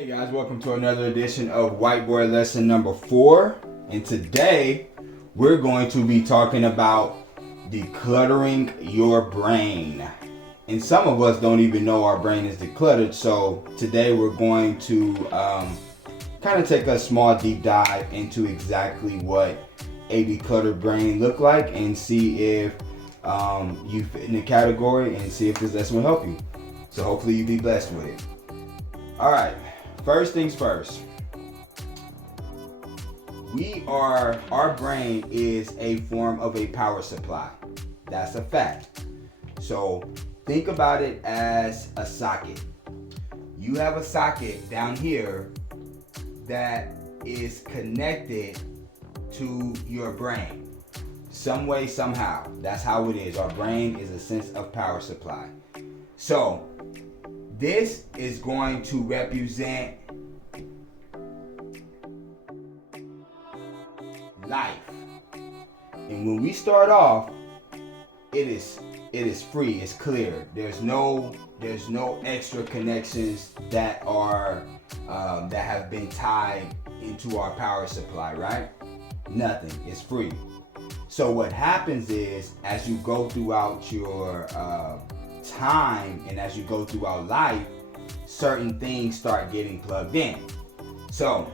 Hey guys, welcome to another edition of Whiteboard lesson number 4. And today we're going to be talking about decluttering your brain. And some of us don't even know our brain is decluttered. So today we're going to kind of take a small deep dive into exactly what a decluttered brain look like and see if you fit in the category and see if this lesson will help you. So hopefully you'll be blessed with it. All right. First things first, our brain is a form of a power supply. That's a fact. So think about it as a socket. You have a socket down here that is connected to your brain. Some way, somehow. That's how it is. Our brain is a sense of power supply. So this is going to represent life. And when we start off, it is free, it's clear. There's no extra connections that are that have been tied into our power supply, right? Nothing. It's free. So what happens is, as you go throughout your time and as you go throughout life, certain things start getting plugged in. So,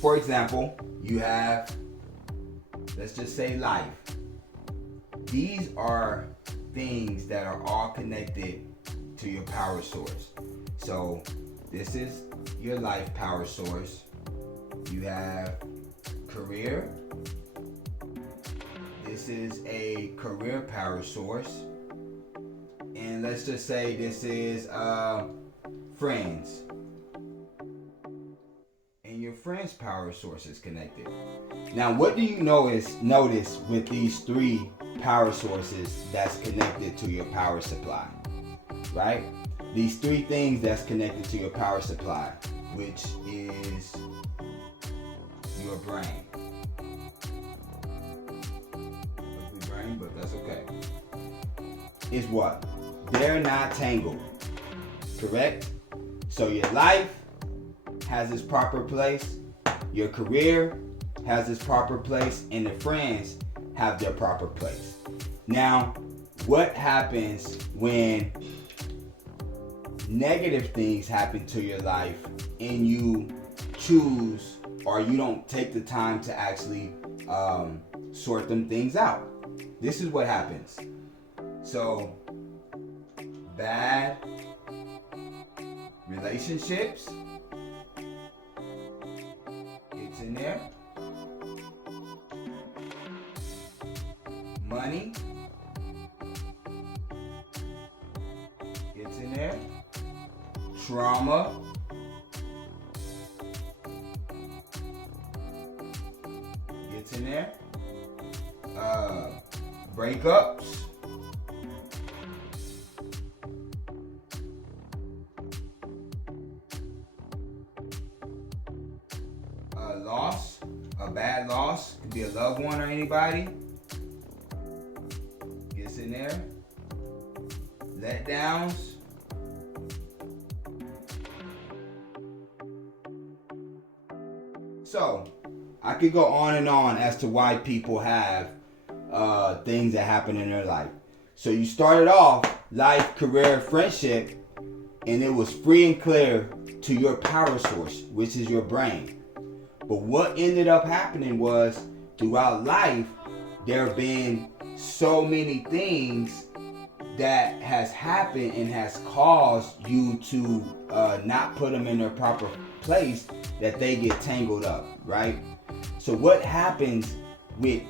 for example, you have, let's just say, life. These are things that are all connected to your power source. So, this is your life power source. You have career. This is a career power source. And let's just say this is friends. And your friend's power source is connected. Now, what do you notice with these three power sources that's connected to your power supply? Right? These three things that's connected to your power supply, which is your brain. Ugly brain, but that's okay. Is what? They're not tangled, correct? So your life has its proper place, your career has its proper place, and the friends have their proper place. Now, what happens when negative things happen to your life and you choose, or you don't take the time to actually sort them things out? This is what happens. So, bad relationships, it's in there. Money, it's in there. Trauma, it's in there. Breakups, loss, a bad loss, could be a loved one or anybody, gets in there. Letdowns, so I could go on and on as to why people have things that happen in their life. So you started off life, career, friendship, and it was free and clear to your power source, which is your brain. But what ended up happening was, throughout life, there have been so many things that has happened and has caused you to not put them in their proper place, that they get tangled up, right? So what happens with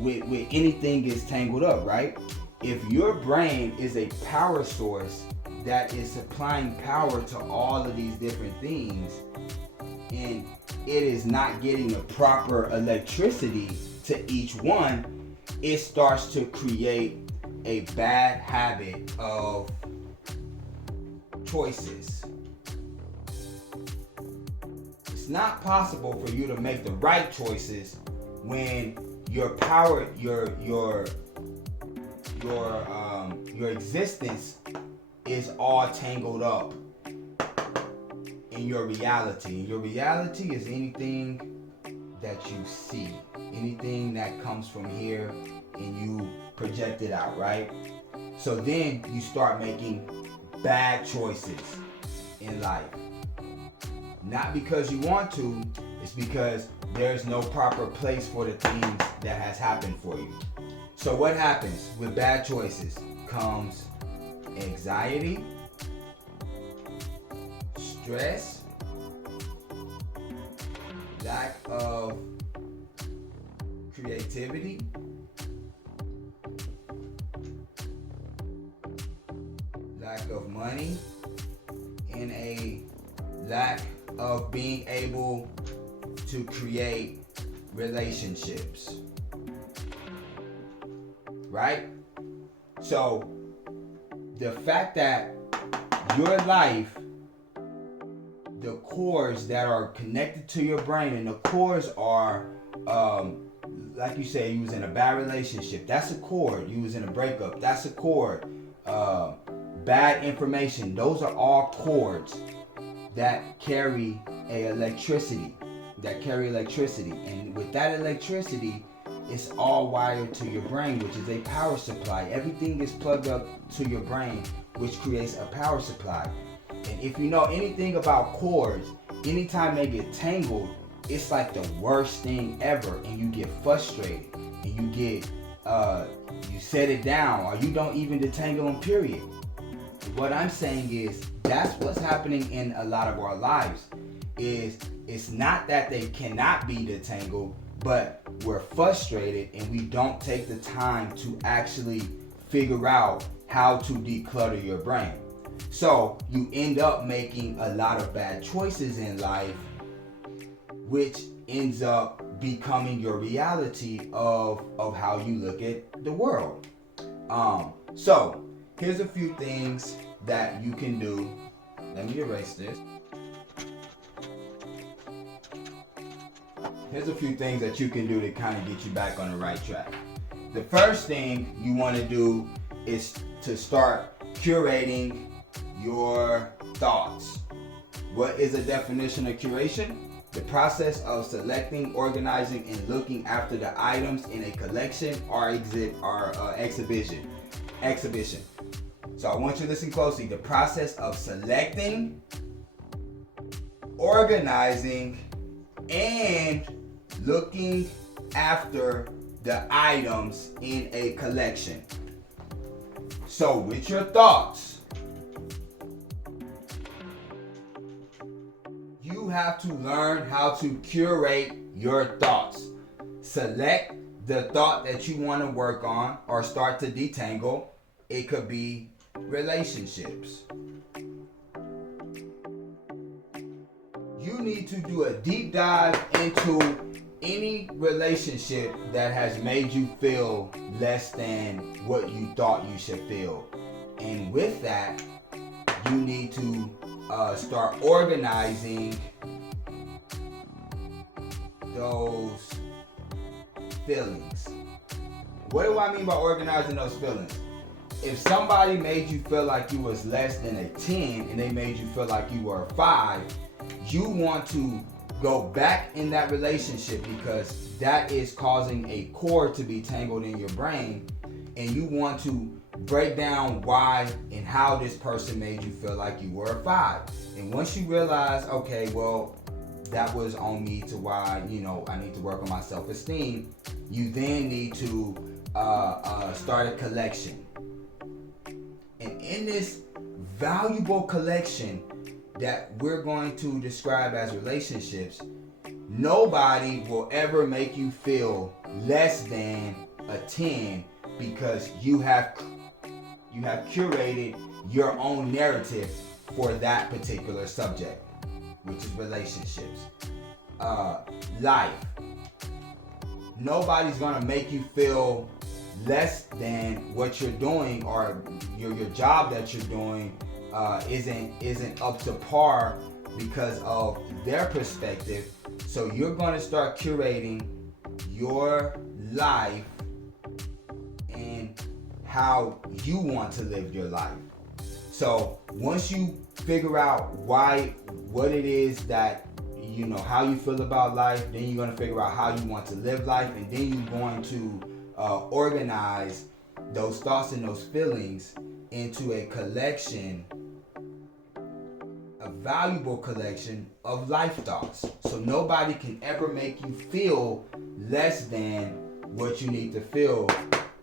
anything gets tangled up, right? If your brain is a power source that is supplying power to all of these different things, and it is not getting the proper electricity to each one, it starts to create a bad habit of choices. It's not possible for you to make the right choices when your power, your existence is all tangled up in your reality. And your reality is anything that you see, anything that comes from here and you project it out, right? So then you start making bad choices in life. Not because you want to, it's because there's no proper place for the things that has happened for you. So what happens with bad choices? Comes anxiety, stress, lack of creativity, lack of money, and a lack of being able to create relationships. Right? So the fact that your life, the cores that are connected to your brain, and the cores are like you say, you was in a bad relationship, that's a cord. You was in a breakup, that's a cord. Bad information, those are all cords that carry electricity. And with that electricity, it's all wired to your brain, which is a power supply. Everything is plugged up to your brain, which creates a power supply. And if you know anything about cords, anytime they get tangled, it's like the worst thing ever, and you get frustrated, and you get you set it down, or you don't even detangle them, period. What I'm saying is that's what's happening in a lot of our lives. Is it's not that they cannot be detangled, but we're frustrated and we don't take the time to actually figure out how to declutter your brain. So you end up making a lot of bad choices in life, which ends up becoming your reality of how you look at the world. So here's a few things that you can do. Let me erase this. Here's a few things that you can do to kind of get you back on the right track. The first thing you want to do is to start curating your thoughts. What is a definition of curation? The process of selecting, organizing, and looking after the items in a collection or exhibition. So I want you to listen closely. The process of selecting, organizing, and looking after the items in a collection. So with your thoughts, you have to learn how to curate your thoughts. Select the thought that you want to work on or start to detangle. It could be relationships. You need to do a deep dive into any relationship that has made you feel less than what you thought you should feel. And with that, you need to start organizing those feelings. What do I mean by organizing those feelings? If somebody made you feel like you was less than a 10 and they made you feel like you were a 5, you want to go back in that relationship because that is causing a cord to be tangled in your brain, and you want to break down why and how this person made you feel like you were a 5. And once you realize, okay, well, that was on me to why, I need to work on my self-esteem, you then need to start a collection. And in this valuable collection that we're going to describe as relationships, nobody will ever make you feel less than a 10 because you have curated your own narrative for that particular subject, which is relationships. Life. Nobody's gonna make you feel less than what you're doing, or your job that you're doing isn't up to par because of their perspective. So you're going to start curating your life and how you want to live your life. So once you figure out what it is that, how you feel about life, then you're going to figure out how you want to live life, and then you're going to organize those thoughts and those feelings into a collection, a valuable collection of life thoughts. So nobody can ever make you feel less than what you need to feel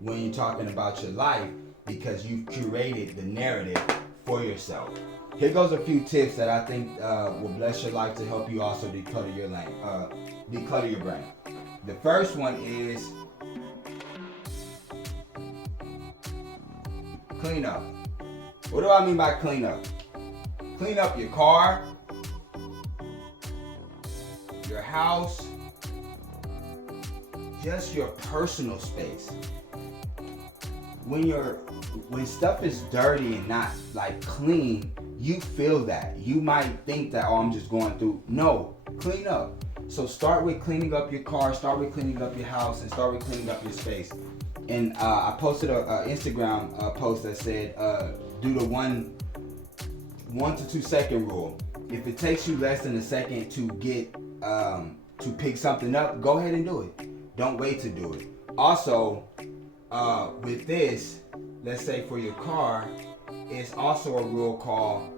when you're talking about your life, because you've curated the narrative for yourself. Here goes a few tips that I think will bless your life to help you also declutter your brain. The first one is clean up. What do I mean by clean up? Clean up your car, your house, just your personal space. When stuff is dirty and not like clean, you feel that. You might think that, I'm just going through. No, clean up. So start with cleaning up your car, start with cleaning up your house, and start with cleaning up your space. And I posted a Instagram post that said, do the 1 to 2 second rule. If it takes you less than a second to get to pick something up, go ahead and do it. Don't wait to do it. Also, with this, let's say for your car, it's also a rule called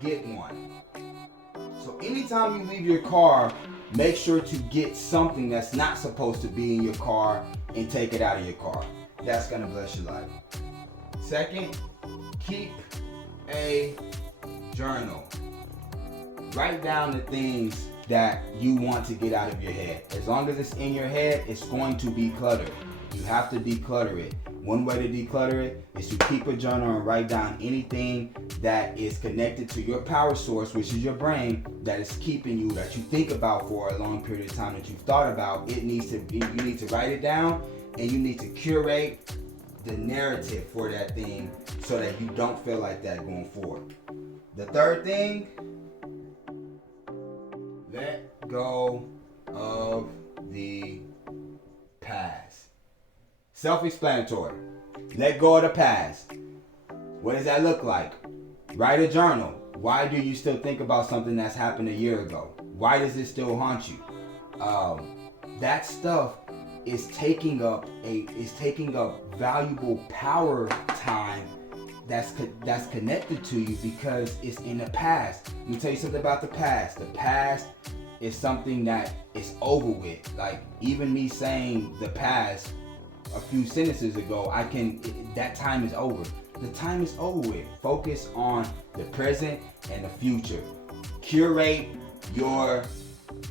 get one. So anytime you leave your car, make sure to get something that's not supposed to be in your car and take it out of your car. That's gonna bless your life. Second, keep a journal. Write down the things that you want to get out of your head. As long as it's in your head, it's going to be cluttered. You have to declutter it. One way to declutter it is to keep a journal and write down anything that is connected to your power source, which is your brain, that is keeping you, that you think about for a long period of time, that you've thought about. You need to write it down, and you need to curate the narrative for that thing so that you don't feel like that going forward. The third thing, let go of the past. Self-explanatory. Let go of the past. What does that look like? Write a journal. Why do you still think about something that's happened a year ago? Why does it still haunt you? That stuff is taking up valuable power time that's connected to you because it's in the past. Let me tell you something about the past. The past is something that is over with. Like, even me saying the past a few sentences ago, that time is over. The time is over with. Focus on the present and the future. Curate your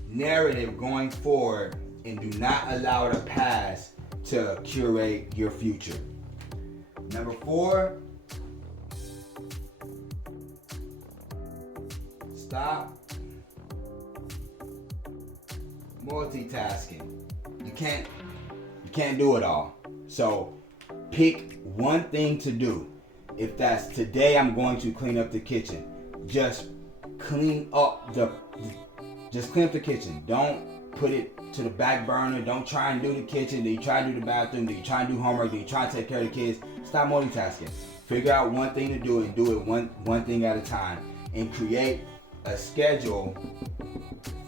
narrative going forward, and do not allow the past to curate your future. Number 4, stop multitasking. You can't do it all. So pick one thing to do. If that's today, I'm going to clean up the kitchen. Just clean up the kitchen. Don't put it to the back burner. Don't try and do the kitchen. Then you try to do the bathroom. Then you try and do homework. Then you try and take care of the kids. Stop multitasking. Figure out one thing to do and do it one thing at a time. And create a schedule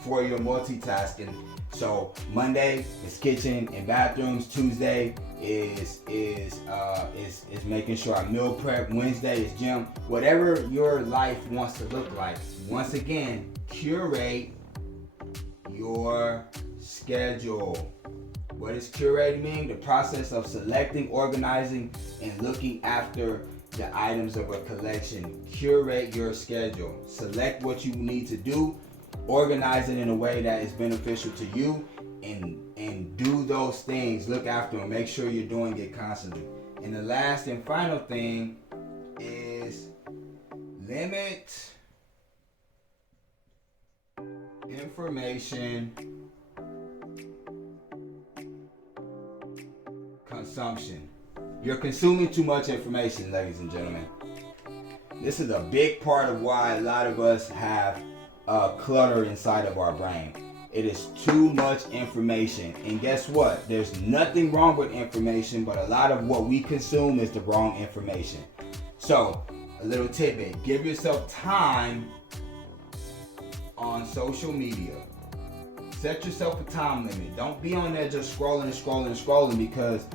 for your multitasking. So Monday is kitchen and bathrooms. Tuesday is making sure I meal prep. Wednesday is gym. Whatever your life wants to look like. Once again, curate your schedule. What does curating mean? The process of selecting, organizing, and looking after the items of a collection. Curate your schedule. Select what you need to do. Organize it in a way that is beneficial to you, and do those things. Look after them. Make sure you're doing it constantly. And the last and final thing is limit information consumption. You're consuming too much information, ladies and gentlemen. This is a big part of why a lot of us have clutter inside of our brain. It is too much information. And guess what? There's nothing wrong with information, but a lot of what we consume is the wrong information. So, a little tidbit. Give yourself time on social media. Set yourself a time limit. Don't be on there just scrolling because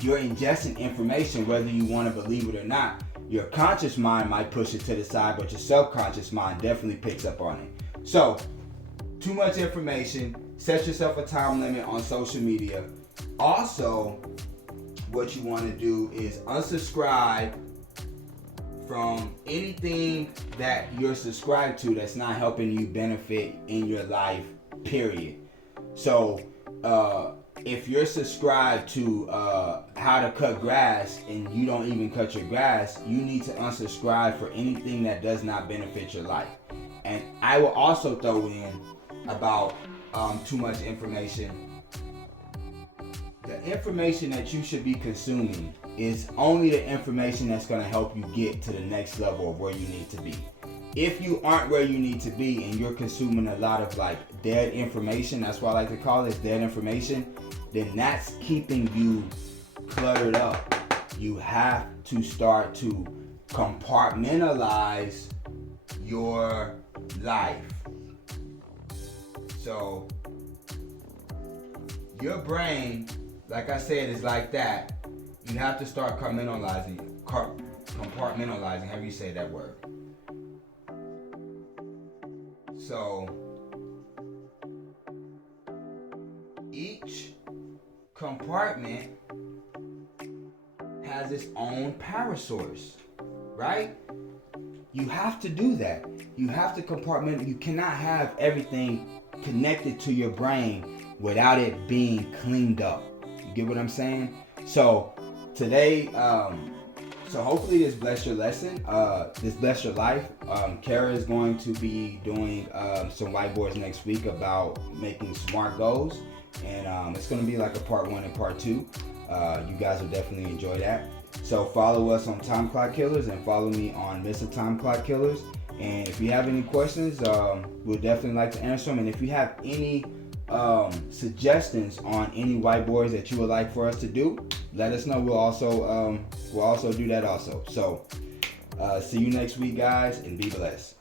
you're ingesting information whether you want to believe it or not. Your conscious mind might push it to the side, but your subconscious mind definitely picks up on it. So, too much information. Set yourself a time limit on social media. Also, what you want to do is unsubscribe from anything that you're subscribed to that's not helping you benefit in your life, period. So, if you're subscribed to how to cut grass and you don't even cut your grass, you need to unsubscribe for anything that does not benefit your life. And I will also throw in about too much information. The information that you should be consuming is only the information that's going to help you get to the next level of where you need to be. If you aren't where you need to be and you're consuming a lot of like dead information, that's why I like to call this dead information, then that's keeping you cluttered up. You have to start to compartmentalize your life. So your brain, like I said, is like that. You have to start compartmentalizing, however you say that word. So each compartment has its own power source, right? You have to do that. You have to compartment. You cannot have everything connected to your brain without it being cleaned up. You get what I'm saying? So today, so hopefully this blessed your lesson. This blessed your life. Kara is going to be doing some whiteboards next week about making SMART goals. And it's going to be like a part 1 and part 2. You guys will definitely enjoy that. So follow us on Time Clock Killers and follow me on Mr. Time Clock Killers. And if you have any questions, we'll definitely like to answer them. And if you have any suggestions on any whiteboards that you would like for us to do, let us know. We'll also do that also. So see you next week, guys, and be blessed.